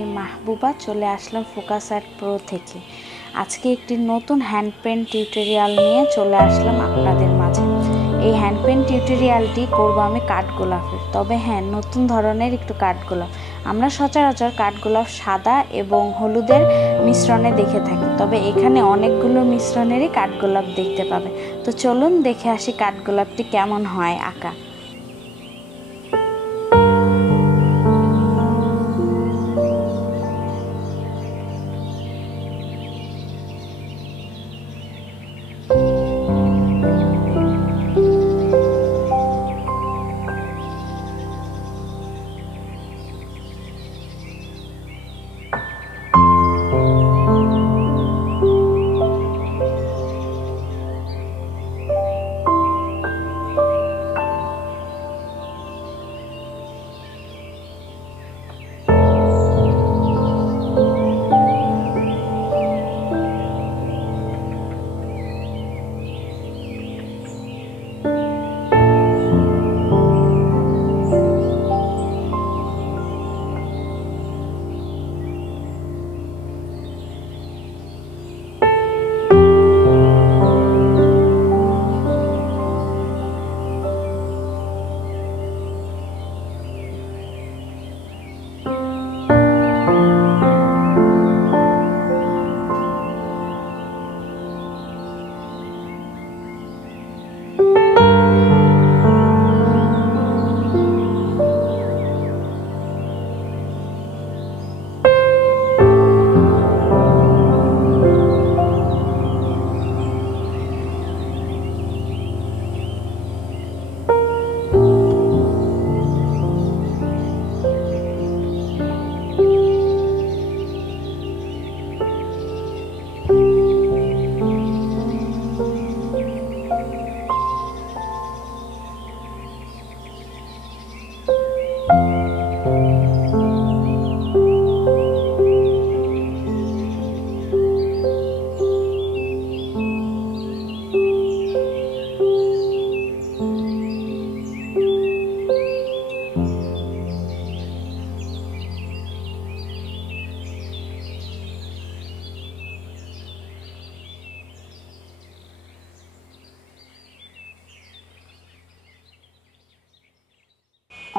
আমি মাহবুবা চলে আসলাম focus art pro থেকে। আজকে একটি নতুন হ্যান্ড পেইন্ট টিউটোরিয়াল নিয়ে চলে আসলাম আপনাদের মাঝে। এই হ্যান্ড পেইন্ট টিউটোরিয়ালটি করব আমি কাঠগোলাপের, তবে হ্যাঁ, নতুন ধরনের একটু কাঠগোলাপ। আমরা সচরাচর কাঠগোলাপ সাদা এবং হলুদের মিশ্রণে দেখে থাকি, তবে এখানে অনেকগুলো মিশ্রণেরই কাঠগোলাপ দেখতে পাবে। তো চলুন দেখে আসি কাঠগোলাপটি কেমন হয় আঁকা।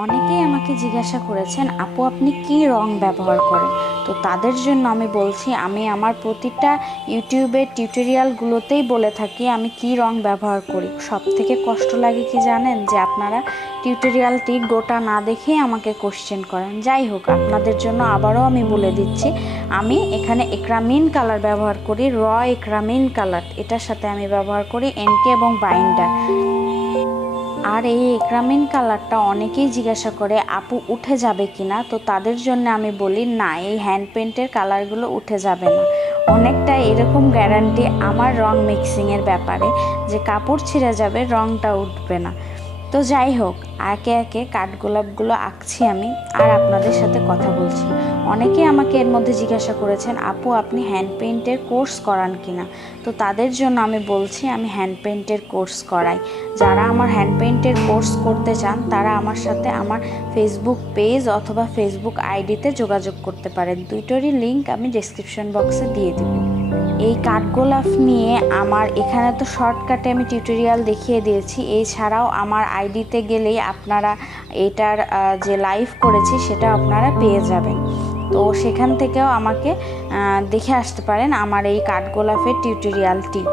অনেকেই আমাকে জিজ্ঞাসা করেছেন, আপু আপনি কি রং ব্যবহার করেন? তো তাদের জন্য আমি বলছি, আমি আমার প্রতিটা ইউটিউবের টিউটোরিয়ালগুলোতেই বলে থাকি আমি কি রং ব্যবহার করি। সব থেকে কষ্ট লাগে কি জানেন, যে আপনারা টিউটোরিয়ালটি গোটা না দেখেই আমাকে কোশ্চেন করেন। যাই হোক, আপনাদের জন্য আবারও আমি বলে দিচ্ছি, আমি এখানে একরামিন কালার ব্যবহার করি, র একরামিন কালার। এটার সাথে আমি ব্যবহার করি এনকে এবং বাইন্ডার। আর এই একরামিন কালারটা অনেকেই জিজ্ঞাসা করে আপু উঠে যাবে কিনা, তো তাদের জন্য আমি বলি না, এই হ্যান্ড পেইন্টের কালারগুলো উঠে যাবে না। অনেকটা এরকম গ্যারান্টি আমার রং মিক্সিংয়ের ব্যাপারে, যে কাপড় ছিঁড়ে যাবে, রংটা উঠবে না। তো যাই হোক, একে একে কাঠগোলাপগুলো আঁকছি আমি, আর আপনাদের সাথে কথা বলছি। অনেকেই আমাকে এর মধ্যে জিজ্ঞাসা করেছেন, আপু আপনি হ্যান্ড পেইন্টের কোর্স করান কিনা? তো তাদের জন্য আমি বলছি, আমি হ্যান্ড পেইন্টের কোর্স করাই। যারা আমার হ্যান্ড পেইন্টের কোর্স করতে চান, তারা আমার সাথে আমার ফেসবুক পেজ অথবা ফেসবুক আইডিতে যোগাযোগ করতে পারেন। দুইটারই লিঙ্ক আমি ডেসক্রিপশন বক্সে দিয়ে দেব। এই কাঠগোলাপ নিয়ে আমার এখানে তো শর্টকাটে আমি টিউটোরিয়াল দেখিয়ে দিয়েছি। এছাড়াও আমার আইডিতে গেলেই আপনারা এটার যে লাইভ করেছি সেটা আপনারা পেয়ে যাবেন। তো সেখান থেকেও আমাকে দেখে আসতে পারেন আমার এই কাঠগোলাপের টিউটোরিয়ালটি।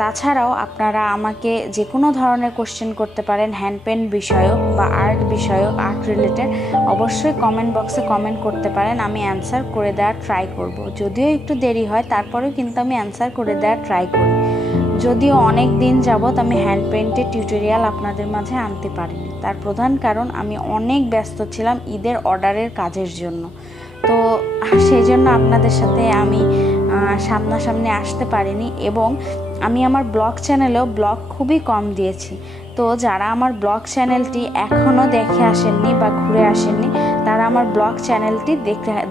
তাছাড়াও আপনারা আমাকে যে কোনো ধরনের কোশ্চেন করতে পারেন, হ্যান্ড পেইন্ট বিষয়ক বা আর্ট বিষয়ক, আর্ট রিলেটেড। অবশ্যই কমেন্ট বক্সে কমেন্ট করতে পারেন, আমি অ্যান্সার করে দেওয়ার ট্রাই করব। যদিও একটু দেরি হয়, তারপরেও কিন্তু আমি অ্যান্সার করে দেওয়ার ট্রাই করি। যদিও অনেক দিন যাবৎ আমি হ্যান্ড পেইন্টের টিউটোরিয়াল আপনাদের মাঝে আনতে পারিনি, তার প্রধান কারণ আমি অনেক ব্যস্ত ছিলাম ঈদের অর্ডারের কাজের জন্য। তো সেই জন্য আপনাদের সাথে আমি সামনাসামনি আসতে পারিনি, এবং আমি আমার ব্লগ চ্যানেলেও ব্লগ খুবই কম দিয়েছি। তো যারা আমার ব্লগ চ্যানেলটি এখনও দেখে আসেননি বা ঘুরে আসেননি, তারা আমার ব্লগ চ্যানেলটি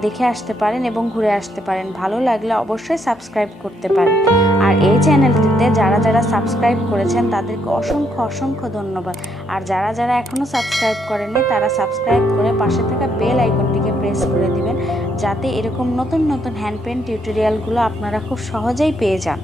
দেখে আসতে পারেন এবং ঘুরে আসতে পারেন। ভালো লাগলে অবশ্যই সাবস্ক্রাইব করতে পারেন। আর এই চ্যানেলটিতে যারা যারা সাবস্ক্রাইব করেছেন তাদেরকে অসংখ্য অসংখ্য ধন্যবাদ। আর যারা যারা এখনও সাবস্ক্রাইব করেননি তারা সাবস্ক্রাইব করে পাশে থাকা বেল আইকনটিকে প্রেস করে দিবেন, যাতে এরকম নতুন নতুন হ্যান্ড পেইন্ট টিউটোরিয়ালগুলো আপনারা খুব সহজেই পেয়ে যান।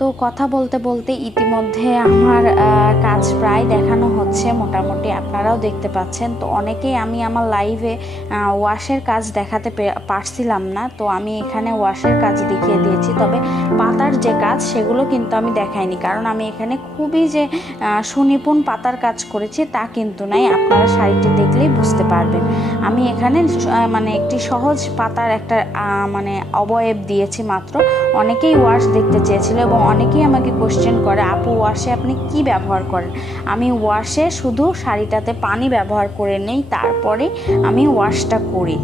তো কথা বলতে বলতে ইতিমধ্যে আমার কাজ প্রায় দেখানো হচ্ছে, মোটামুটি আপনারাও দেখতে পাচ্ছেন। তো অনেকেই আমি আমার লাইভে ওয়াশের কাজ দেখাতে পারছিলাম না, তো আমি এখানে ওয়াশের কাজ দেখিয়ে দিয়েছি। তবে পাতার যে কাজ সেগুলো কিন্তু আমি দেখাইনি, কারণ আমি এখানে খুবই যে সুনিপুণ পাতার কাজ করেছি তা কিন্তু নাই। আপনারা শাড়িটি দেখলেই বুঝতে পারবেন। আমি এখানে মানে একটি সহজ পাতার একটা মানে অবয়ব দিয়েছি মাত্র। অনেকেই ওয়াশ দেখতে চেয়েছিল এবং অনেকেই আমাকে কোশ্চেন করে, আপু ওয়াশে আপনি কি ব্যবহার করেন? আমি ওয়াশে শুধু শাড়িটাতে পানি ব্যবহার করে নেই, তারপরে আমি ওয়াশটা করি।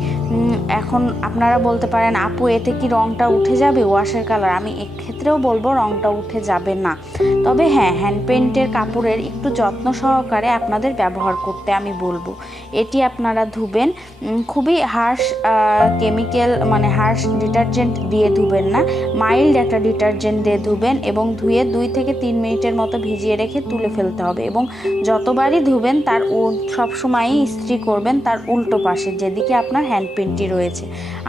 এখন আপনারা বলতে পারেন, আপু এতে কি রঙটা উঠে যাবে ওয়াশের কালার? আমি এক্ষেত্রেও বলবো রঙটা উঠে যাবে না। তবে হ্যাঁ, হ্যান্ড পেইন্টের কাপড়ের একটু যত্ন সহকারে আপনাদের ব্যবহার করতে আমি বলবো। এটি আপনারা ধুবেন, খুবই হার্শ কেমিক্যাল মানে হার্শ ডিটারজেন্ট দিয়ে ধুবেন না, মাইল্ড একটা ডিটারজেন্ট দিয়ে ধুবেন এবং ধুয়ে 2 থেকে 3 মিনিটের মতো ভিজিয়ে রেখে তুলে ফেলতে হবে। এবং যতবারই ধুবেন তার সবসময়ই ইস্ত্রি করবেন তার উল্টো পাশে, যেদিকে আপনার হ্যান্ড পেইন্টটি রয়েছে।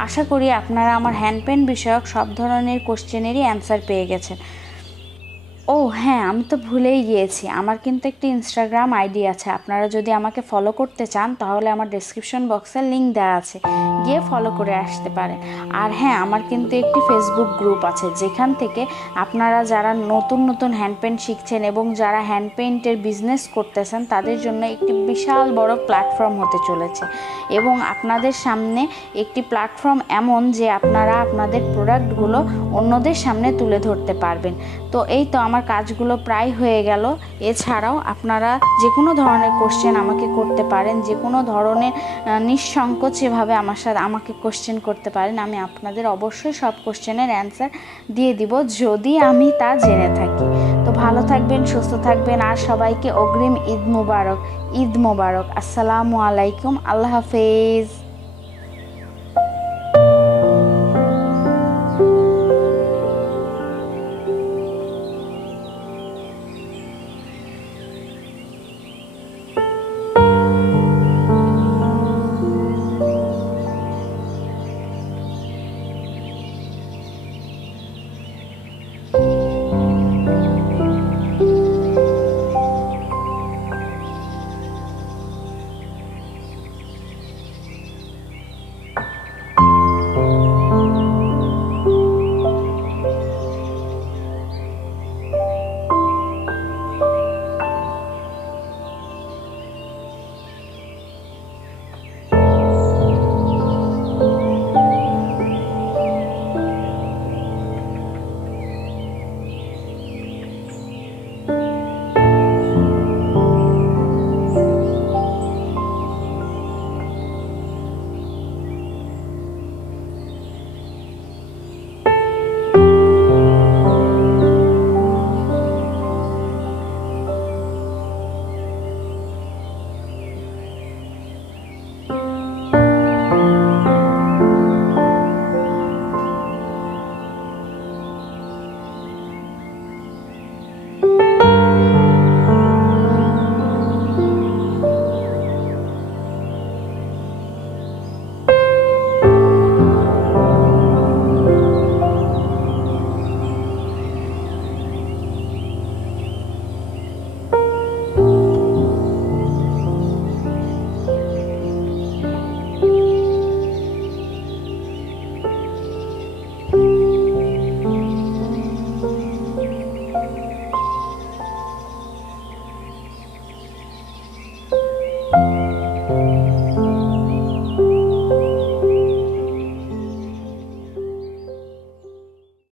আশা করি আপনারা আমার হ্যান্ড পেইন্ট বিষয়ক সব ধরনের কোশ্চেনেরই অ্যান্সার পেয়ে গেছেন। ও হ্যাঁ, আমি তো ভুলেই গিয়েছি, আমার কিন্তু একটি ইনস্টাগ্রাম আইডি আছে। আপনারা যদি আমাকে ফলো করতে চান তাহলে আমার ডেসক্রিপশন বক্সে লিঙ্ক দেওয়া আছে, গিয়ে ফলো করে আসতে পারেন। আর হ্যাঁ, আমার কিন্তু একটি ফেসবুক গ্রুপ আছে, যেখান থেকে আপনারা যারা নতুন নতুন হ্যান্ড পেইন্ট শিখছেন এবং যারা হ্যান্ড পেইন্টের বিজনেস করতেছেন তাদের জন্য একটি বিশাল বড় প্ল্যাটফর্ম হতে চলেছে। এবং আপনাদের সামনে একটি প্ল্যাটফর্ম এমন যে আপনারা আপনাদের প্রোডাক্টগুলো অন্যদের সামনে তুলে ধরতে পারবেন। তো এই তো আমার কাজগুলো প্রায় হয়ে গেল। এছাড়াও আপনারা যে কোনো ধরনের কোশ্চেন আমাকে করতে পারেন, যে কোনো ধরনের নিঃসংকোচভাবে আমাকে কোশ্চেন করতে পারেন। আমি আপনাদের অবশ্যই সব কোশ্চেনের অ্যান্সার দিয়ে দিব যদি আমি তা জেনে থাকি। তো ভালো থাকবেন, সুস্থ থাকবেন, আর সবাইকে অগ্রিম ঈদ মুবারক। ঈদ মোবারক। আসসালামু আলাইকুম। আল্লাহ হাফেজ।